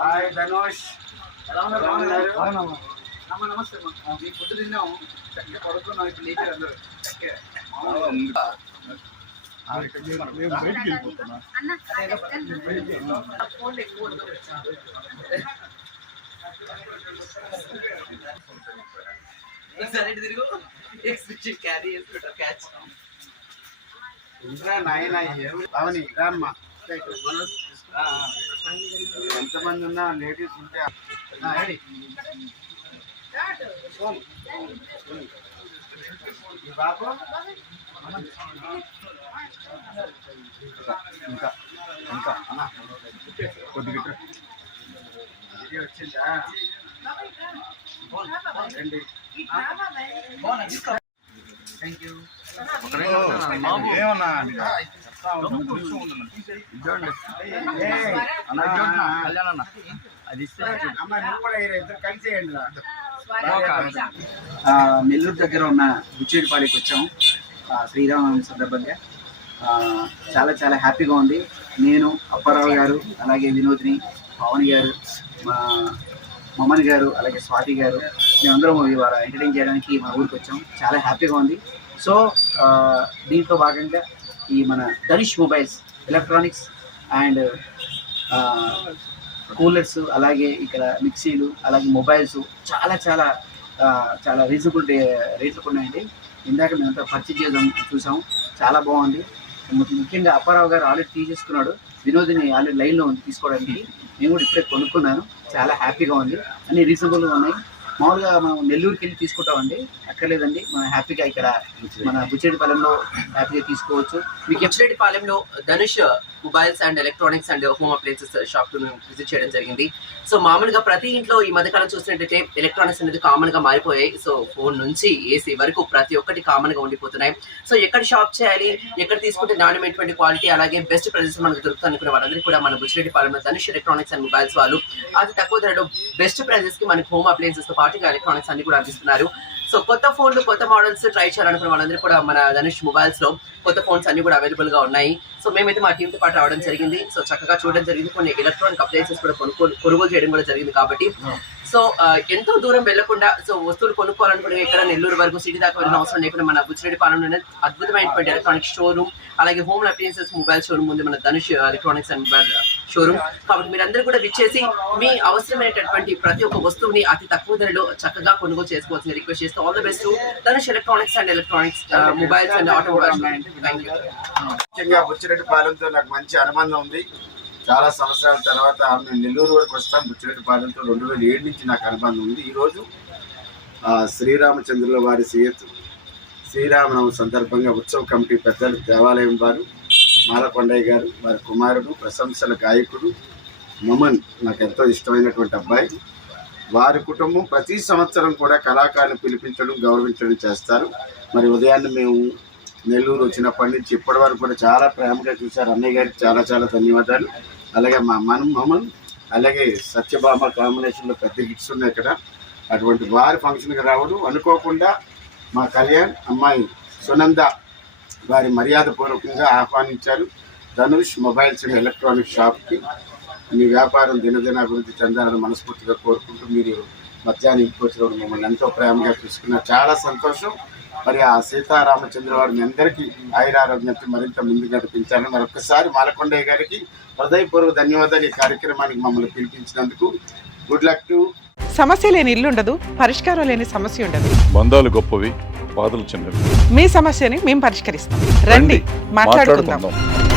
Hi Dhanush, నమస్తే. మీ food తిన్నాము, చక్కగా పడుకున్నాం. ఇప్పుడు లేచారు అందరూ. అవని రామ్మా, ఎంతమంది ఉన్నా లేడీస్ ఉంటే బాబు ఇంకా ఇంకా కొద్దిగా వచ్చిందా రండి. Thank you. ఏమన్నా నెల్లూరు దగ్గర ఉన్న బుచ్చేడిపాలెకి వచ్చాము శ్రీరామనవమి సందర్భంగా. చాలా చాలా హ్యాపీగా ఉంది. నేను, అప్పారావు గారు, అలాగే వినోద్ని, పవన్ గారు, మా మమ్మన్ గారు, అలాగే స్వాతి గారు, మేమందరం ఇవాళ ఎంటర్టైన్ చేయడానికి మా ఊరికి వచ్చాం. చాలా హ్యాపీగా ఉంది. సో దీంట్లో భాగంగా ఈ మన Dhanush mobiles electronics and coolers, అలాగే ఇక్కడ మిక్సీలు, అలాగే మొబైల్స్ చాలా చాలా చాలా రీజనబుల్ రేట్లకు ఉన్నాయండి. ఇందాక మేమంతా పర్చేజ్ చేద్దాం చూసాం, చాలా బాగుంది. ముఖ్యంగా అప్పారావు గారు ఆల్రెడీ తీసేసుకున్నాడు, వినోద్ని ఆల్రెడీ లైన్లో ఉంది తీసుకోవడానికి. నేను కూడా ఇప్పుడే కొనుక్కున్నాను, చాలా హ్యాపీగా ఉంది. అన్ని రీజనబుల్గా ఉన్నాయి. మామూలుగా మనం నెల్లూరుకి వెళ్ళి తీసుకుంటామండి, అక్కర్లేదండి. మనం హ్యాపీగా ఇక్కడ మన బుచ్చేడిపాలెంలో హ్యాపీగా తీసుకోవచ్చు. మీకు బుచ్చేడిపాలెంలో Dhanush mobiles and electronics and home appliances shop visit చేయడం జరిగింది. సో మామూలుగా ప్రతి ఇంట్లో ఈ మధ్యకాలం చూసినట్టయితే ఎలక్ట్రానిక్స్ అనేది కామన్ గా మారిపోయాయి. సో ఫోన్ నుంచి ఏసీ వరకు ప్రతి ఒక్కటి కామన్ గా ఉండిపోతున్నాయి. సో ఎక్కడ షాప్ చేయాలి, ఎక్కడ తీసుకుంటే నాణ్యమైనటువంటి క్వాలిటీ అలాగే బెస్ట్ ప్రైజెస్ మనకు దొరుకుతుంది అనుకునే వాళ్ళందరికీ కూడా మన బుచ్చేడిపాలెంలో ధనుష్ ఎలక్ట్రానిక్స్ అండ్ మొబైల్స్ వాళ్ళు అతి తక్కువ ధరలో బెస్ట్ ప్రైజెస్ కి మనకి హోమ్ అప్లయన్సెస్ తో పాటుగా ఎలక్ట్రానిక్స్ అన్ని కూడా అందిస్తున్నారు. సో కొత్త ఫోన్లు, కొత్త మోడల్స్ ట్రై చేయాలనుకున్న వాళ్ళందరూ కూడా మన ధనుష్ మొబైల్స్ లో కొత్త ఫోన్స్ అన్ని కూడా అవైలబుల్ గా ఉన్నాయి. సో మేమైతే మా టీంతో పాటు రావడం జరిగింది. సో చక్కగా చూడడం జరిగింది. కొన్ని ఎలక్ట్రానిక్ అప్లయన్సెస్ కూడా కొనుగోలు చేయడం కూడా జరిగింది. కాబట్టి సో ఎంతో దూరం వెళ్లకుండా సో వస్తువులు కొనుక్కోవాలనుకుంటే ఇక్కడ నెల్లూరు వరకు సిటీ దాకా వెళ్ళిన అవసరం లేకుండా మన బుచ్చిరెడ్డిపాలెంలోనే అద్భుతమైనటువంటి ఎలక్ట్రానిక్ షోరూమ్, అలాగే హోమ్ అప్లయన్సెస్ మొబైల్ షోరూమ్ ఉంది మన Dhanush electronics and mobile showroom. కాబట్టి మీరందరూ కూడా విచ్చేసి మీ అవసరమైనటువంటి ప్రతి ఒక్క వస్తువుని అతి తక్కువ ధరలో చక్కగా కొనుగోలు చేసుకోవాల్సిన రిక్వెస్ట్ చేస్తూ all the best Dhanush electronics and electronics mobiles and automobiles. Thank you. ముఖ్యంగా బుచ్చిరెడ్డిపాలెంతో నాకు మంచి అనుబంధం ఉంది. చాలా సంవత్సరాల తర్వాత మేము నెల్లూరు వరకు వస్తాం. బుచ్చిరెడ్డిపాలెంతో 2007 నుంచి నాకు అనుబంధం ఉంది. ఈరోజు శ్రీరామచంద్రుల వారి శ్రీరామనవమి సందర్భంగా ఉత్సవ కమిటీ పెద్దలు, దేవాలయం వారు, మాలకొండయ్య గారు, వారి కుమారుడు, ప్రశంసల గాయకుడు మమన్, నాకు ఎంతో ఇష్టమైనటువంటి అబ్బాయి, వారి కుటుంబం ప్రతి సంవత్సరం కూడా కళాకారులను పిలిపించడం, గౌరవించడం చేస్తారు. మరి ఉదయాన్నే మేము నెల్లూరు వచ్చినప్పటి నుంచి ఇప్పటి వరకు కూడా చాలా ప్రేమగా చూశారు. అన్నయ్య గారికి చాలా చాలా ధన్యవాదాలు. అలాగే మా మమన్, అలాగే సత్యభామ కాంబినేషన్లో పెద్ద హిట్స్ ఉన్నాయి ఇక్కడ. అటువంటి వారి ఫంక్షన్కి రావడం, అనుకోకుండా మా కళ్యాణ్ అమ్మాయి సునంద వారి మర్యాదపూర్వకంగా ఆహ్వానించారు. ధనుష్ మొబైల్స్ అండ్ ఎలక్ట్రానిక్ షాప్కి మీ వ్యాపారం దినదినాభివృద్ధి చెందాలని మనస్ఫూర్తిగా కోరుకుంటూ మీరు మధ్యాహ్నం ఇంటికి వచ్చినప్పుడు మమ్మల్ని ఎంతో ప్రేమగా చూసుకున్నారు. చాలా సంతోషం. మరి ఆ సీతారామచంద్ర వారిని అందరికీ ఆయురారోగ్యంతో మరింత ముందుకు నడిపించాలని మరొకసారి మాలకొండయ్య గారికి హృదయపూర్వక ధన్యవాదాలు. ఈ కార్యక్రమానికి మమ్మల్ని పిలిపించినందుకు. Good luck to. సమస్య లేని ఇల్లు ఉండదు, పరిష్కారం లేని సమస్య ఉండదు. బంధాలు గొప్పవి, బాధలు చిన్నవి. మీ సమస్యని మేము పరిష్కరిస్తాం. రండి, మాట్లాడుకుందాం.